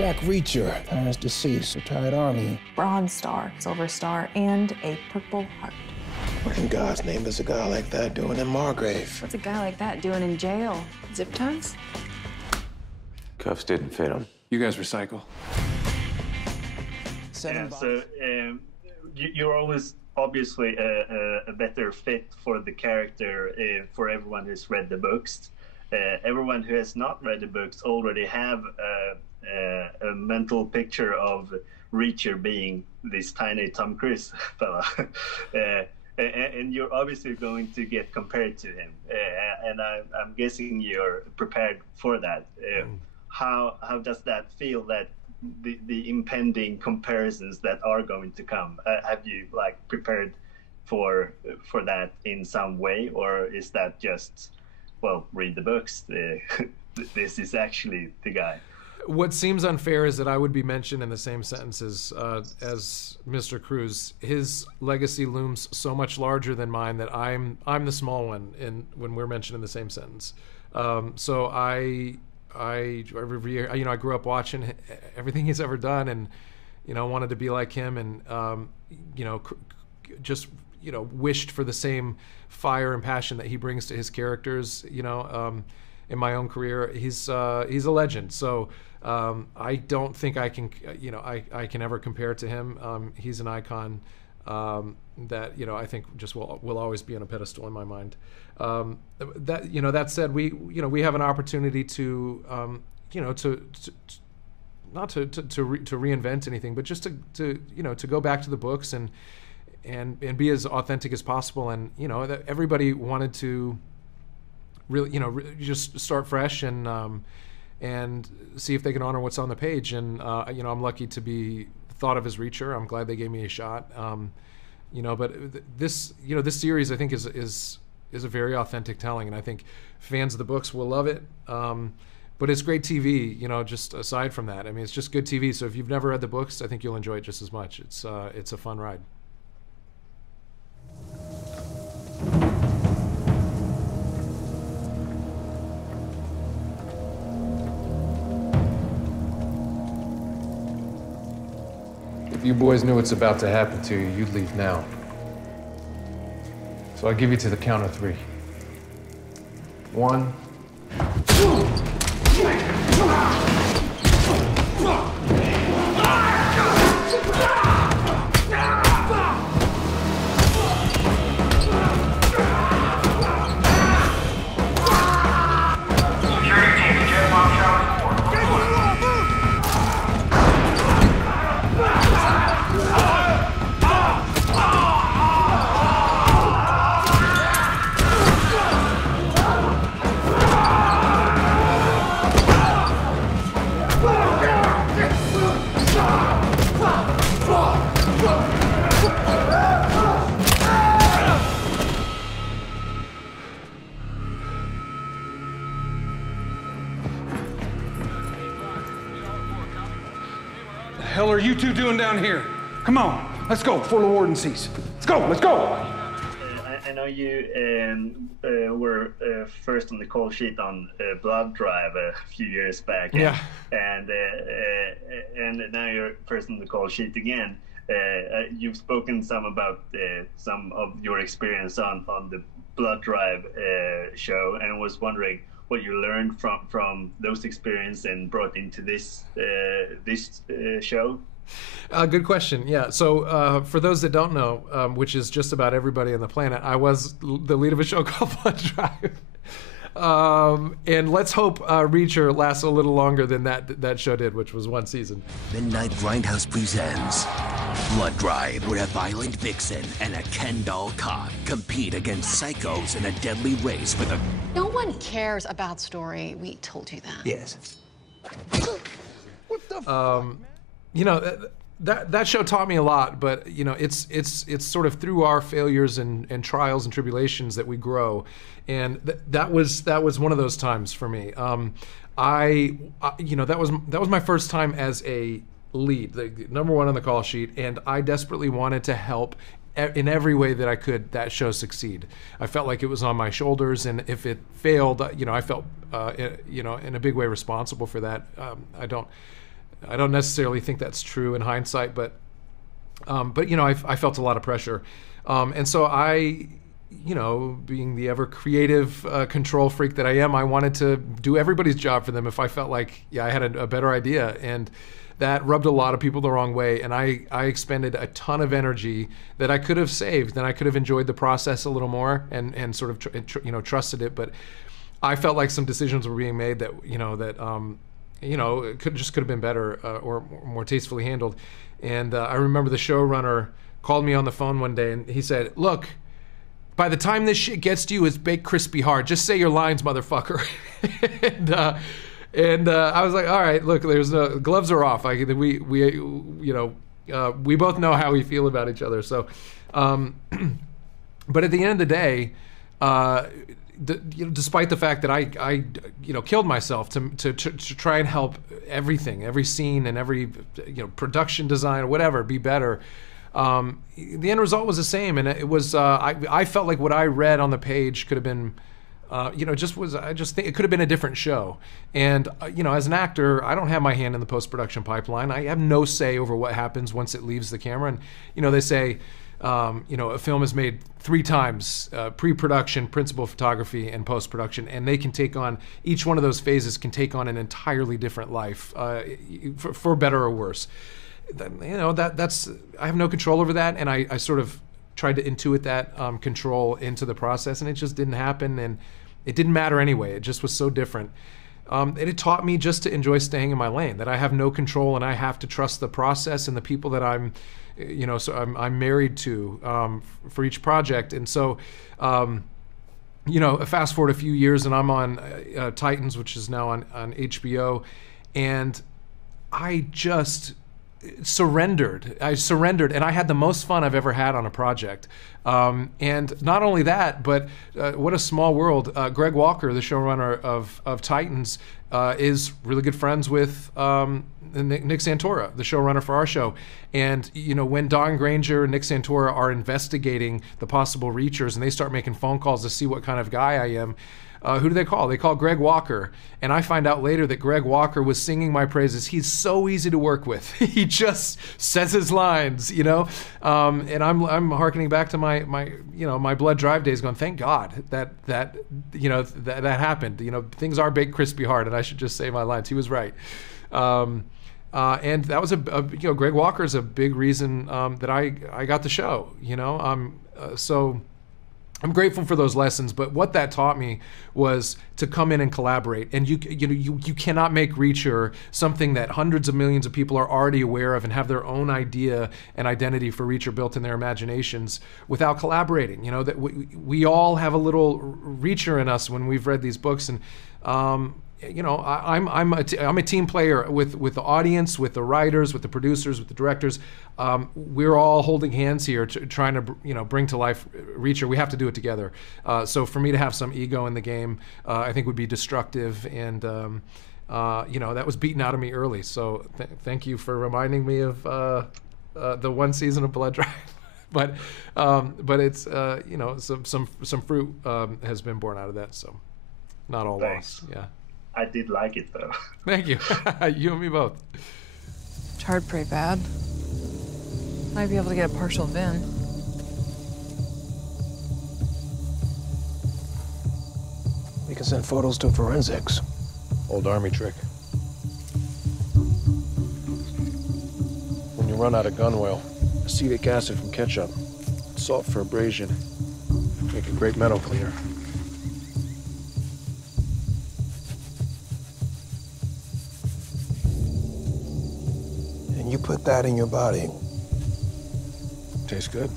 Jack Reacher, parents deceased, retired Army. Bronze Star, Silver Star, and a Purple Heart. What in God's name is a guy like that doing in Margrave? What's a guy like that doing in jail? Zip ties? Cuffs didn't fit him. You guys recycle. You're always obviously a better fit for the character for everyone who's read the books. Everyone who has not read the books already have a mental picture of Reacher being this tiny Tom Cruise fella. And you're obviously going to get compared to him. And I'm guessing you're prepared for that. How does that feel, that the impending comparisons that are going to come? Have you prepared for that in some way, or is that just, well, read the books? This is actually the guy. What seems unfair is that I would be mentioned in the same sentences as Mr. Cruise. His legacy looms so much larger than mine that I'm the small one when we're mentioned in the same sentence. So I every year, I grew up watching everything he's ever done, and wanted to be like him, and just wished for the same fire and passion that he brings to his characters. In my own career, he's a legend. So I don't think I can I can ever compare to him. He's an icon that I think just will always be on a pedestal in my mind. That said, we have an opportunity to not to reinvent anything, but just to go back to the books and be as authentic as possible. And that everybody wanted to really just start fresh and see if they can honor what's on the page. And I'm lucky to be thought of as Reacher. I'm glad they gave me a shot. But this series, I think, is a very authentic telling, and I think fans of the books will love it. But it's great TV, just aside from that. I mean, it's just good TV. So if you've never read the books, I think you'll enjoy it just as much. It's a fun ride. If you boys knew what's about to happen to you, you'd leave now. So I'll give you to the count of 3. 1, 2. The hell are you two doing down here? Come on, let's go before the warden sees. Let's go, let's go! I know you were first on the call sheet on Blood Drive a few years back. Yeah. And now you're first on the call sheet again. You've spoken some about some of your experience on the Blood Drive show, and was wondering what you learned from those experiences and brought into this show. Good question. Yeah. So for those that don't know, which is just about everybody on the planet, I was the lead of a show called Blood Drive. And let's hope Reacher lasts a little longer than that show did, which was 1 season. Midnight Grindhouse presents Blood Drive, where a violent vixen and a Ken doll cop compete against psychos in a deadly race for the... No one cares about story. We told you that. Yes. What the that show taught me a lot, but it's sort of through our failures and trials and tribulations that we grow, and that was one of those times for me. That was my first time as a lead, the number 1 on the call sheet, and I desperately wanted to help in every way that I could that show succeed. I felt like it was on my shoulders, and if it failed, I felt in a big way responsible for that. I don't necessarily think that's true in hindsight, but you know, I felt a lot of pressure. And so I, you know, being the ever creative control freak that I am, I wanted to do everybody's job for them if I felt like, yeah, I had a better idea. And that rubbed a lot of people the wrong way. And I expended a ton of energy that I could have saved, and I could have enjoyed the process a little more and sort of, you know, trusted it. But I felt like some decisions were being made that, you know, it could have been better or more tastefully handled. And I remember the showrunner called me on the phone one day and he said, "Look, by the time this shit gets to you, it's baked crispy hard. Just say your lines, motherfucker." and I was like, all right, look, there's no gloves are off. We both know how we feel about each other. So, but at the end of the day, despite the fact that I killed myself to try and help every scene and every production design or whatever be better, the end result was the same, and it was I felt like what I read on the page could have been I just think it could have been a different show. And as an actor, I don't have my hand in the post-production pipeline. I have no say over what happens once it leaves the camera. And they say a film is made 3 times, pre-production, principal photography, and post-production, and they can take on, each one of those phases can take on an entirely different life, for better or worse. That's I have no control over that, and I sort of tried to intuit that control into the process, and it just didn't happen, and it didn't matter anyway. It just was so different. It taught me just to enjoy staying in my lane, that I have no control, and I have to trust the process and the people that I'm married to for each project. And so, fast forward a few years, and I'm on Titans, which is now on HBO, and I just surrendered. And I had the most fun I've ever had on a project. And not only that, but what a small world. Greg Walker, the showrunner of Titans, is really good friends with Nick Santora, the showrunner for our show. And when Don Granger and Nick Santora are investigating the possible reachers, and they start making phone calls to see what kind of guy I am, who do they call? They call Greg Walker. And I find out later that Greg Walker was singing my praises. He's so easy to work with. He just says his lines, and I'm hearkening back to my Blood Drive days, going, thank God that happened. Things are baked crispy hard, and I should just say my lines. He was right. And that was Greg Walker is a big reason that I got the show. So I'm grateful for those lessons, but what that taught me was to come in and collaborate. And you cannot make Reacher something that hundreds of millions of people are already aware of and have their own idea and identity for Reacher built in their imaginations without collaborating. That we all have a little Reacher in us when we've read these books, and I'm a team player with the audience, with the writers, with the producers, with the directors. We're all holding hands here, trying to bring to life Reacher. We have to do it together. So for me to have some ego in the game, I think would be destructive, and that was beaten out of me early. So thank you for reminding me of the one season of Blood Drive. but it's some fruit has been born out of that. So not all lost. Yeah. I did like it though. Thank you. You and me both. Charred pretty bad. Might be able to get a partial VIN. We can send photos to forensics. Old army trick. When you run out of gun oil, acetic acid from ketchup, salt for abrasion, make a great metal cleaner. You put that in your body. Tastes good.